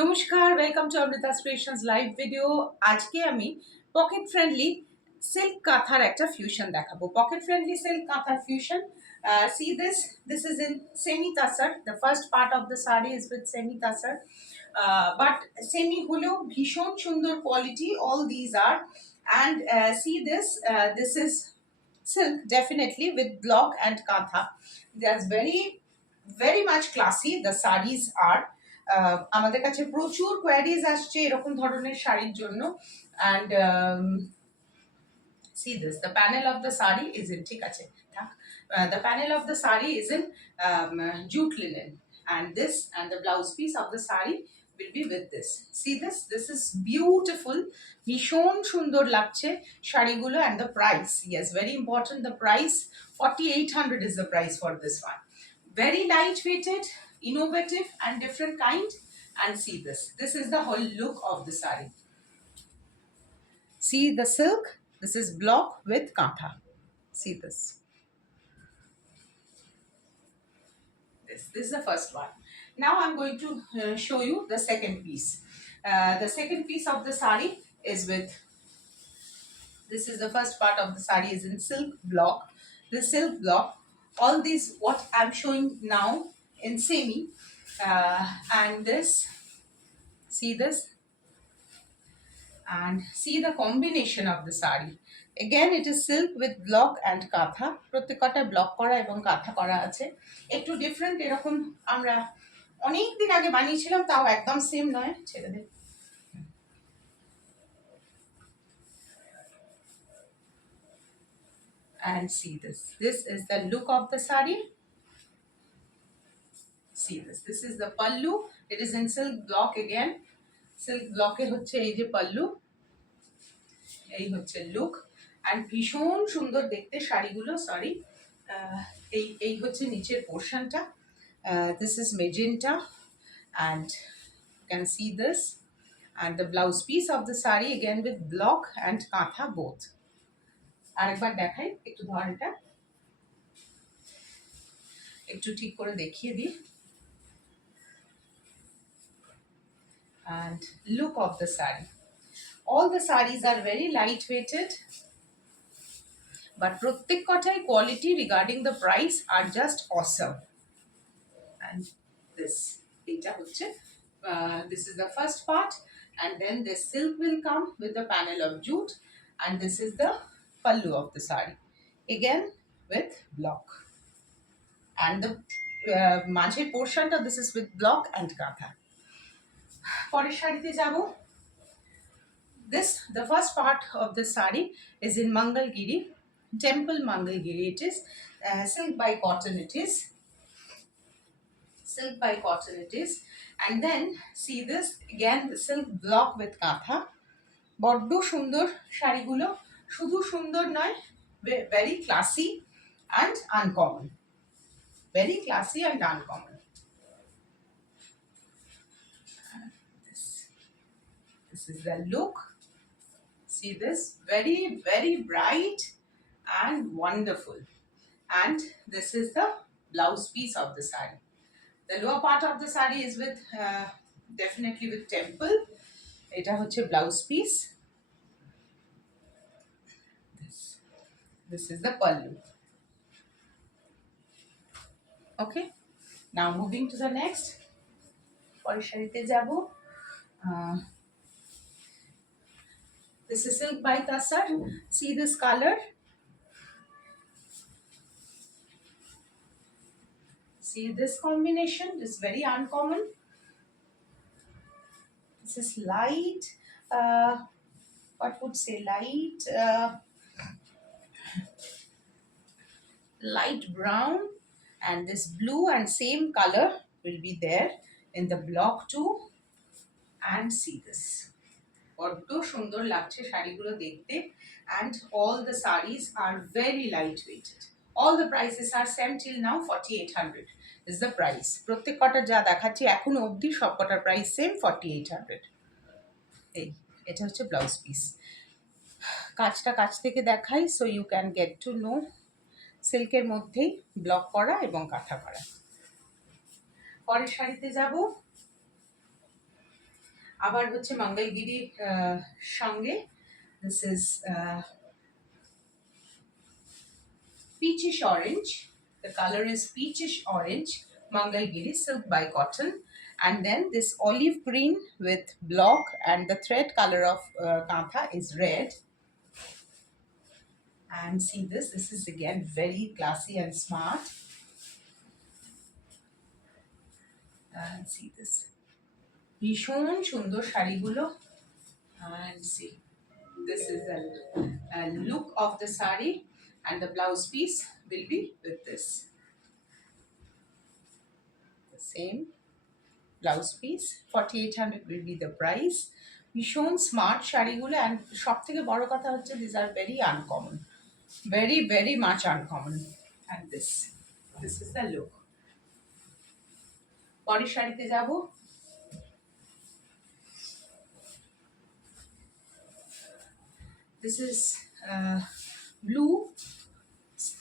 নমস্কার, welcome to Amrita's creations live video. আজকে আমি পকেট ফ্রেন্ডলি সিল্ক কাঁথার একটা ফিউশন দেখাবো। পকেট ফ্রেন্ডলি সিল্ক কাঁথার fusion. See this is in semi tassar. The first part of the saree is with semi tassar, but semi হলেও ভীষণ সুন্দর quality all these are. And see this is silk definitely with block and kantha. That's very much classy the sarees are. আমাদের কাছে প্রচুর queries আসছে এরকম ধরনের শাড়ির জন্য। and see this, the panel of the saree is in ঠিক আছে থাক the panel of the saree is in jute linen, and this and the blouse piece of the saree will be with this. See this is beautiful, ভীষণ সুন্দর লাগছে শাড়িগুলো। and the price, yes, very important, the price 4800 is the price for this one. Very light weighted, innovative and different kind. And see this is the whole look of the saree. See the silk, this is block with kantha. See this is the first one. Now I'm going to show you the second piece. The second piece of the saree is with, this is the first part of the saree is in silk block. The silk block, all these what I'm showing now in semi, and this, see this, and see the combination of the saree. Again it is silk with block and katha. প্রত্যেকটা block করা এবং কাঁথা করা আছে, একটু different. এরকম আমরা অনেক দিন আগে বানিয়েছিলাম, তাও একদম সেম নয়, ছেড়ে দে। And see this is the look of the saree. See this is the pallu. It is in silk block again. Silk block এ হচ্ছে এই যে পাল্লু, এই হচ্ছে লুক। অ্যান্ড ভীষণ সুন্দর দেখতে শাড়িগুলো। সরি, এই হচ্ছে নিচের পোর্শনটা। This is magenta, and you can see this. And the blouse piece of the sari again with block and kantha both. আরেকবার দেখাই, একটু ধর, এটা একটু ঠিক করে দেখিয়ে দিই। And look of the saree. All the sarees are very light weighted, but প্রত্যেক কটাই quality regarding the price are just awesome. And this, এটা হচ্ছে this is the first part, and then this silk will come with the panel of jute, and this is the pallu of the saree again with block, and the মাঝের পোর্শনটা this is with block and katha. পরের শাড়িতে যাব। The first part of the saree is in Mangalgiri, temple Mangalgiri. It is silk by cotton. It is silk by cotton. It is, and then see this again, the silk block with katha. বড্ড সুন্দর শাড়িগুলো, শুধু সুন্দর নয়, very classy and uncommon. Very classy and uncommon. This is the look. See this, very bright and wonderful. And this is the blouse piece of the saree. The lower part of the saree is with definitely with temple. এটা হচ্ছে blouse piece. This is the pallu. Okay, now moving to the next. পরের শাড়িতে যাব। This is silk by tassar. See this color. See this combination is very uncommon. This is light, what would say, light brown, and this blue and same color will be there in the block too. And see this, বড্ড সুন্দর লাগছে শাড়িগুলো দেখতে, and all the sarees are very light weighted. All the prices are same till now 4800 is the price. প্রত্যেক কটার যা দেখাচ্ছি এখন অবধি সব কটার প্রাইস সেম 4800। এই এটা হচ্ছে ব্লাউজ পিস। কাজটা কাছ থেকে দেখাই, so you can get to know. সিল্কের মধ্যেই ব্লক করা এবং কাঁথা করা। পরের শাড়িতে যাব। আবার হচ্ছে মঙ্গলগিরি সঙ্গে this is peachish orange. The color is peachish orange, Mangalgiri silk by cotton. And then this olive green with block, and the thread color of kantha is red. And see this is again very classy and smart. And see this. ভীষণ সুন্দর শাড়িগুলো, and see this is the look of the sari, and the blouse piece will be with this, the same blouse piece. 4800 will be the price. ভীষণ smart শাড়িগুলো, and সব থেকে বড় কথা হচ্ছে this are very uncommon, very very much uncommon. And this is the look. পরের শাড়িতে যাব। This is blue,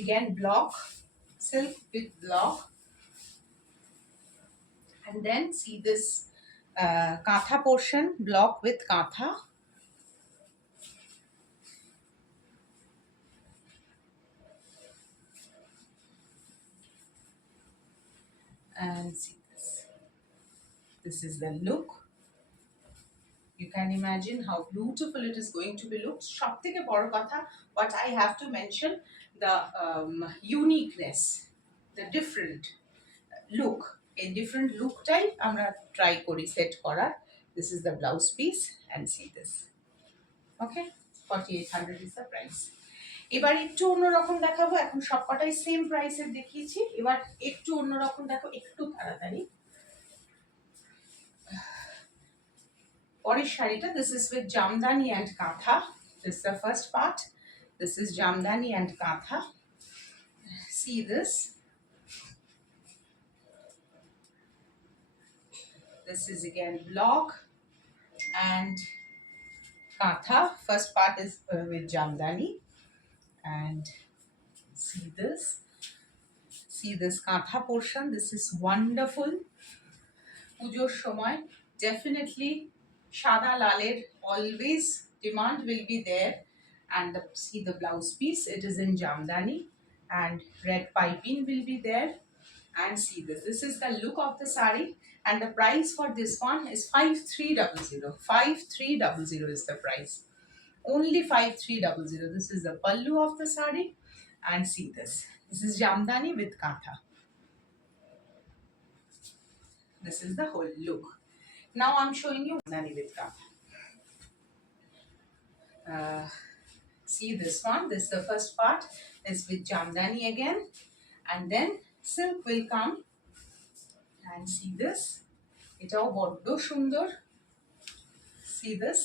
again block, silk with block. And then see this kantha portion, block with kantha. And see this. This is the look. You can imagine how beautiful it is going to be looked. Shoptheke boro kotha, what I have to mention, the uniqueness, the different look. A different look type আমরা try করি set করার. This is the blouse piece, and see this. Okay, 4800 is the price. এবার একটু অন্যরকম দেখাবো। এখন সবকটাই same প্রাইসের দেখিয়েছি, এবার একটু অন্যরকম দেখো, একটু তাড়াতাড়ি। পরের শাড়িটা, this is with Jamdani and কাঁথা. This is the first part. This is Jamdani and কাঁথা. See this. This is again block and kantha. First part is with jamdani, and see this kantha portion. This is wonderful. Pujor shomoy definitely shada laler always demand will be there. And see the blouse piece, it is in jamdani, and red piping will be there. And see this is the look of the sari, and the price for this one is 5300. 5300 is the price, only 5300. This is the pallu of the sari, and see this is jamdani with kantha. This is the whole look. Now I'm showing you jamdani with kantha. See this one, this is the first part, is with jamdani again, and then silk will come. And see this, এটাও বড্ড সুন্দর। See this,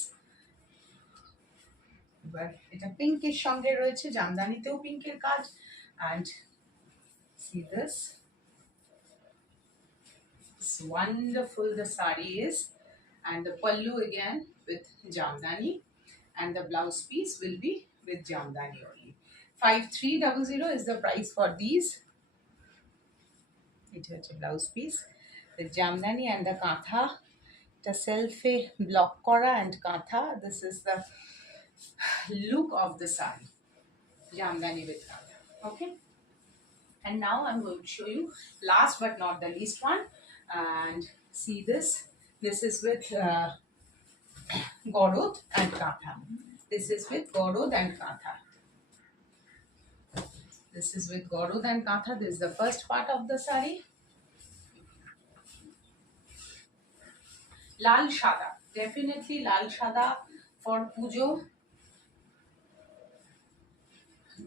এবার এটা পিঙ্কের সঙ্গে রয়েছে, জামদানিতেও পিঙ্কের কাজ। And see this, it's wonderful the sari is, and the pallu again with jamdani, and the blouse piece will be with jamdani only. 5300 is the price for these. এটা হচ্ছে blouse piece, the jamdani and the kantha. এটা সেলফে block করা and kantha. This is the look of the sari, jamdani with kantha. Okay, and now I'm going to show you last but not the least one. And see this is with gorod and kantha. This is with gorod and kantha. This is with gorod and kantha. This is the first part of the sari. Lal shada, definitely lal shada for pujo.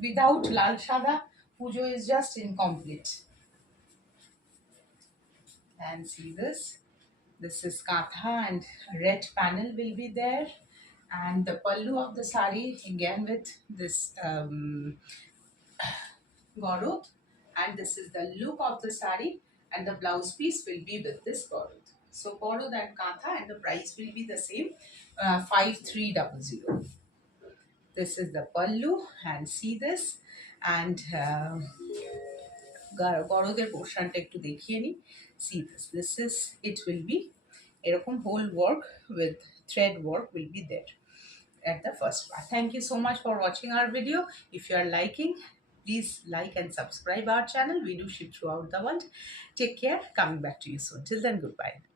Without lal shada, pujo is just incomplete. And see this is kantha, and red panel will be there, and the pallu of the sari again with this gorod, and this is the look of the sari, and the blouse piece will be with this gorod. So gorod and kantha, and the price will be the same, 5300. This is the pallu, and see this, and গরদের পোর্শনটা একটু দেখিয়ে নিই। See this is, it will be এরকম whole work with thread work will be there at the first part. Thank you so much for watching our video. If you are liking, please like and subscribe our channel. We do ship throughout the world. Take care. Coming back to you soon. Till then, goodbye.